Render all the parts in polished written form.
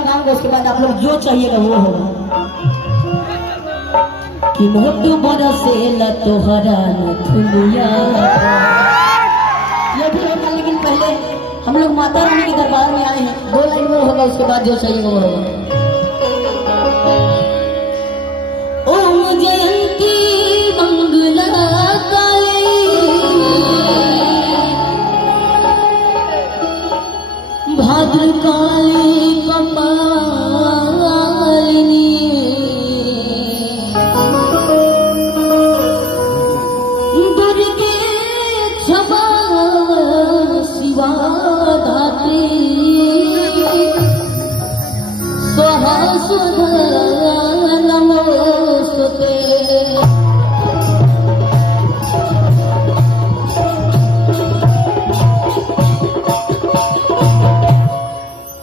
गाऊंगा, उसके बाद आप लोग जो चाहिएगा वो होगा। कि मोटू बरसेला तोहरा नथुनिया, ये भी होगा, लेकिन पहले हम लोग माता रानी के दरबार में आए हैं। 2 लाइन में होगा, उसके बाद जो चाहिएगा वो होगा। ओम जयंती मंगला काली, भद्रकाली कपालिनी, दुर्गे क्षमा शिवा धात्री, स्वाहा स्वधा नमोस्तुते।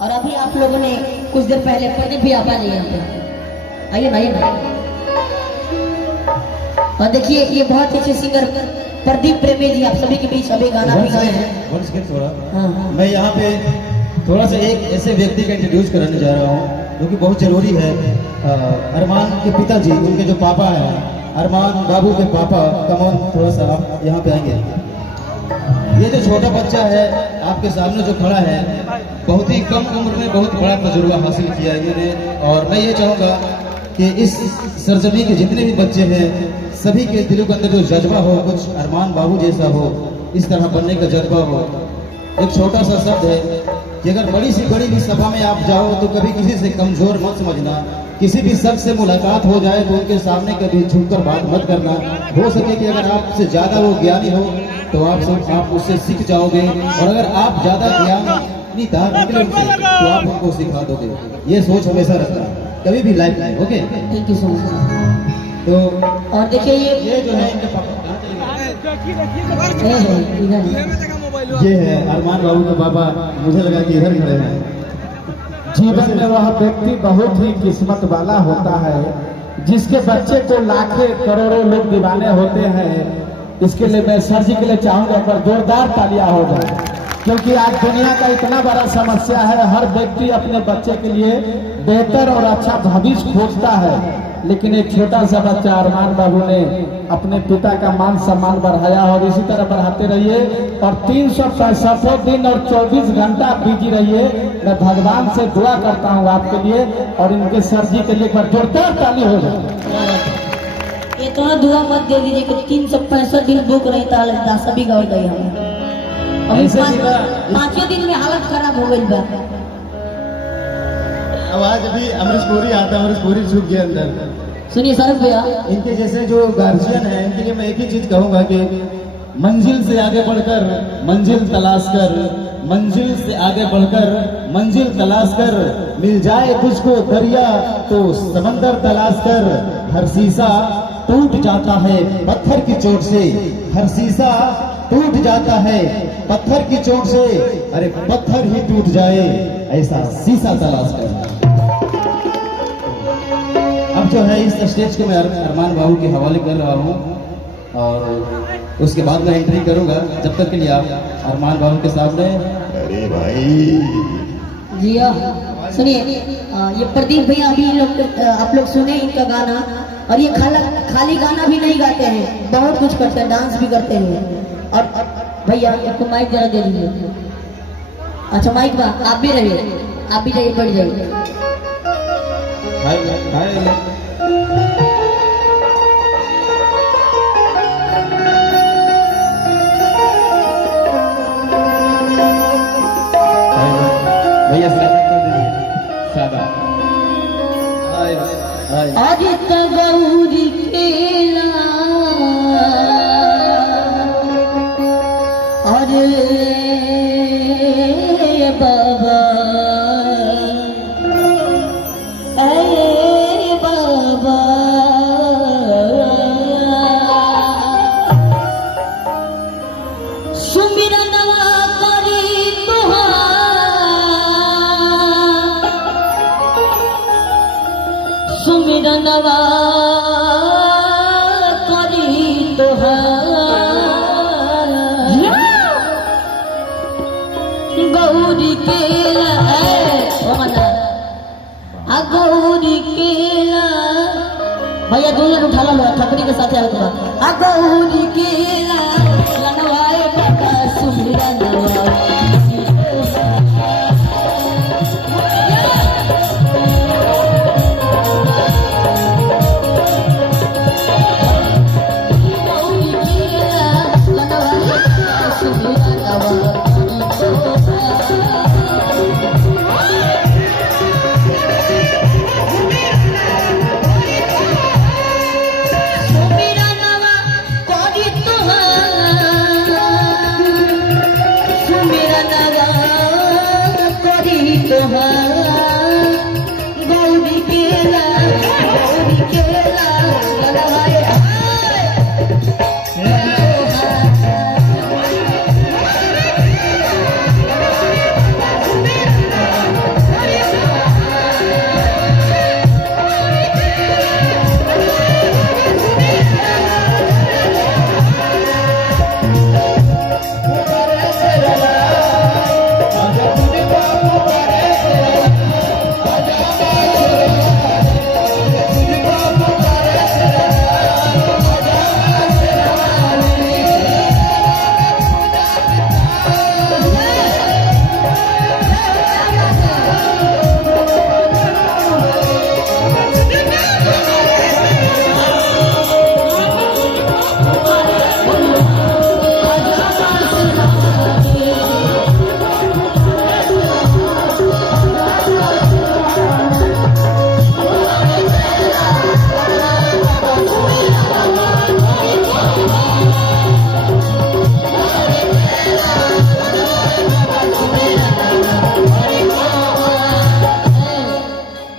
और अभी आप लोगों ने कुछ देर पहले प्रदीप भी आपा नहीं आते, आइए भाई ना। और देखिए ये बहुत अच्छे सिंगर प्रदीप प्रेमी जी आप सभी के बीच अभी गाना भी गाए हैं। मैं यहाँ पे थोड़ा सा एक ऐसे व्यक्ति का इंट्रोड्यूस कराने जा रहा हूँ जो कि बहुत जरूरी है। अरमान के पिताजी, उनके जो पापा हैं, अरमान बाबू के पापा, कमन थोड़ा सा आप यहाँ पे आएंगे। ये जो छोटा बच्चा है आपके सामने जो खड़ा है, बहुत ही कम उम्र में बहुत बड़ा तजुर्बा हासिल किया है इन्होंने। और मैं ये चाहूँगा कि इस सरजमी के जितने भी बच्चे हैं सभी के दिलों के अंदर जो जज्बा हो, कुछ अरमान बाबू जैसा हो, इस तरह बनने का जज्बा हो। एक छोटा सा शब्द है कि अगर बड़ी सी बड़ी भी सभा में आप जाओ तो कभी किसी से कमजोर मत समझना। किसी भी शख्स से मुलाकात हो जाए तो उनके सामने कभी झुककर बात मत करना। हो सके कि अगर आपसे ज्यादा वो ज्ञानी हो तो आप उससे सीख जाओगे, और अगर आप ज्यादा ज्ञानीदार निकले उनसे तो आप उनको सिखा दोगे। ये सोच हमेशा रखना कभी भी लाइफ में। Okay, thank you so much. तो और देखिए ये जो है इनके पापा, ये ये है अरमान बाबू के पापा। मुझे लगा कि इधर खड़े हैं। जीवन में वह व्यक्ति बहुत ही किस्मत वाला होता है जिसके बच्चे को लाखों करोड़ों लोग दीवाने होते हैं। इसके लिए मैं सर जी के लिए चाहूंगा पर जोरदार तालियां हो जाए, क्योंकि आज दुनिया का इतना बड़ा समस्या है। हर व्यक्ति अपने बच्चे के लिए बेहतर और अच्छा भविष्य खोजता है, लेकिन एक छोटा सा बच्चा अरमान बाबू ने अपने पिता का मान सम्मान बढ़ाया और इसी तरह बढ़ाते रहिए। और 365 दिन और 24 घंटा बिजी रहिए। मैं भगवान से दुआ करता हूँ आपके लिए और इनके सर जी के लिए एक बार जोरदार ताली हो जाए। इतना दुआ मत दे दीजिए कि 365 दिन बुक रही था सभी गौर गई हम। अभी 5वें दिन में हालत खराब हो गई बा। आवाज अभी अमरीश पुरी आता है, अमरीश पुरी झुक गया अंदर। सुनिए सर भैया, इनके जैसे जो गार्जियन है इनके लिए मैं एक ही चीज कहूंगा कि मंजिल से आगे बढ़कर मंजिल तलाश कर, मंजिल से आगे बढ़कर मंजिल तलाश कर, मिल जाए तुझको दरिया तो समंदर तलाश कर। हर शीशा टूट जाता है पत्थर की चोट से, हर शीशा टूट जाता है पत्थर की चोट से, अरे पत्थर ही टूट जाए ऐसा शीशा तलाश कर। अब जो है इस स्टेज को मैं अरमान बाबू के हवाले कर रहा हूँ और उसके बाद मैं एंट्री करूंगा। जब तक के लिए आप अरमान बाबू के सामने। अरे भाई जी सुनिए, ये प्रदीप भैया अभी आप लोग सुने इनका गाना, और ये खाली गाना भी नहीं गाते हैं, बहुत कुछ करते हैं, डांस भी करते हैं। और भैया आपको माइक जरा दे दीजिए। अच्छा माइक बा, आप भी रहिए, आप भी जाइए, बढ़ जाइए। भैया सादा आज गौरी खेला अरे बाबा, अरे बाबा, सुमिरनवा करी तुहार, सुमिरनवा करी तुहार, गौरी के गौरी केला भैया दूल्हन उठा लो ठकरी के साथ गौरी केला लनवाए बता सुमिरा गौरी केला लनवाए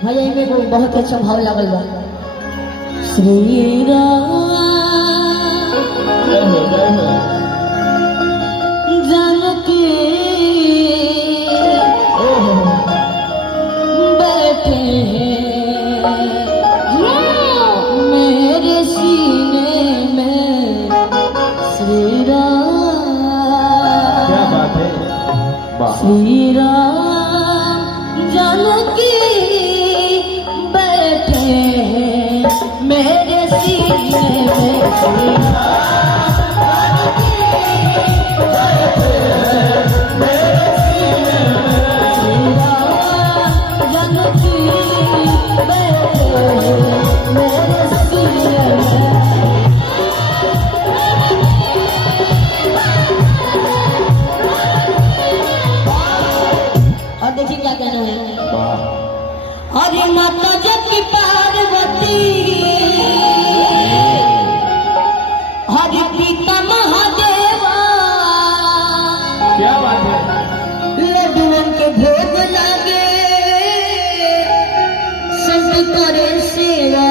भैया में कोई बहुत अच्छा भाव लागल बा श्री राम जानकी बैठे मेरे सीने में श्री राम क्या बात है श्री राम जानकी मेरे सीने में जानकी मेरे सीने में और देखिए क्या कहना है अरे माता जब की पार्वती हरि पिता महादेवा क्या बात है लड्डुओं के भोग लागे सब करे सेवा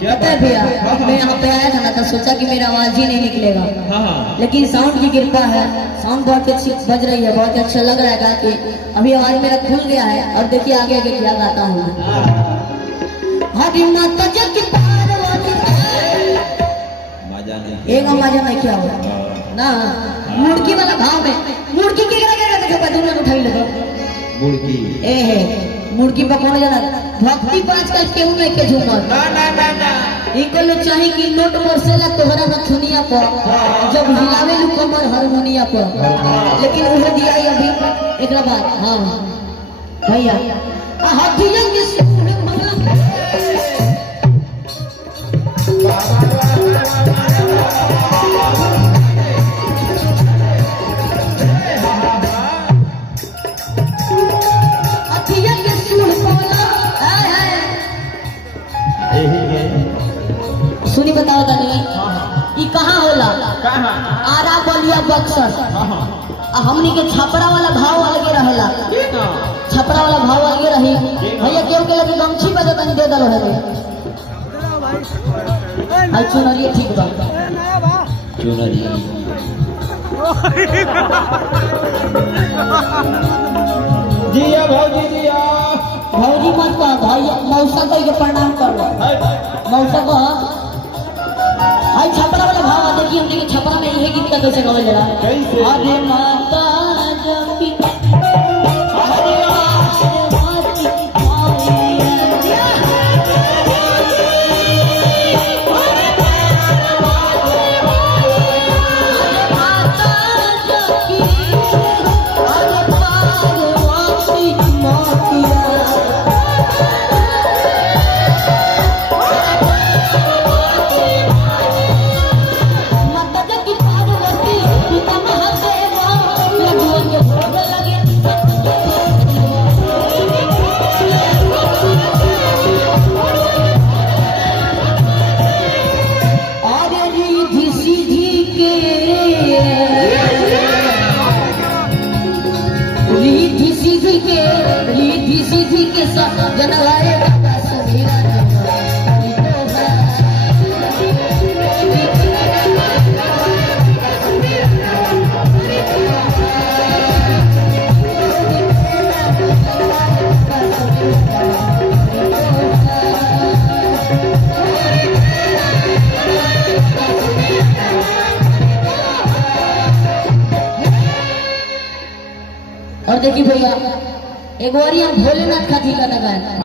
क्या पता है भैया मैं यहाँ पे आया था ना तो सोचा कि मेरा आवाज ही नहीं निकलेगा लेकिन साउंड की कृपा है साउंड बहुत अच्छी बज रही है बहुत अच्छा लग रहा है गा के अभी आवाज मेरा खुल गया है और देखिए आगे आगे क्या गाता हूँ हरि माता जग की पार्वती एक मजा नहीं क्या हुआ ना मुड़की वाला भाव में मुड़की के क्या देखा दुनिया उठाई लगा मुड़की ए है मुड़की पर कौन जाना भक्ति पाँच का केहू नहीं के झूमर इनको लोग चाहिए कि नोट बरसेला तोहरा बथुनिया पर जब हिलावे लू कमर हारमोनिया पर लेकिन उहे दिया अभी एक बात हाँ भैया हाथिया के सुर हाथिया के सुर बोला सुनी बताओ तनी ई कहाँ होला आरा बलिया बक्सर हमनी के छपरा वाला भाव अलगे रहेला छपरा वाला भाव अलगे रही भैया केहू के लगे गमछी बजे तनी दे दल रहे आई चुनरिए ठीक बा चुनरी जिया भौजी जिया भौजी मत कह भैया मौसा कह के प्रणाम कर लो मौसा कह आई छपरा वाला भाव देखिए हमने के छपरा में यही गीत का कैसे गावल जाला कैसे? अरे माता जब की अरे माता जी के साथ जनवाए बाबा सुमीरा और देखिए भैया एक बार हम भोलेनाथ का जी गाना गाए।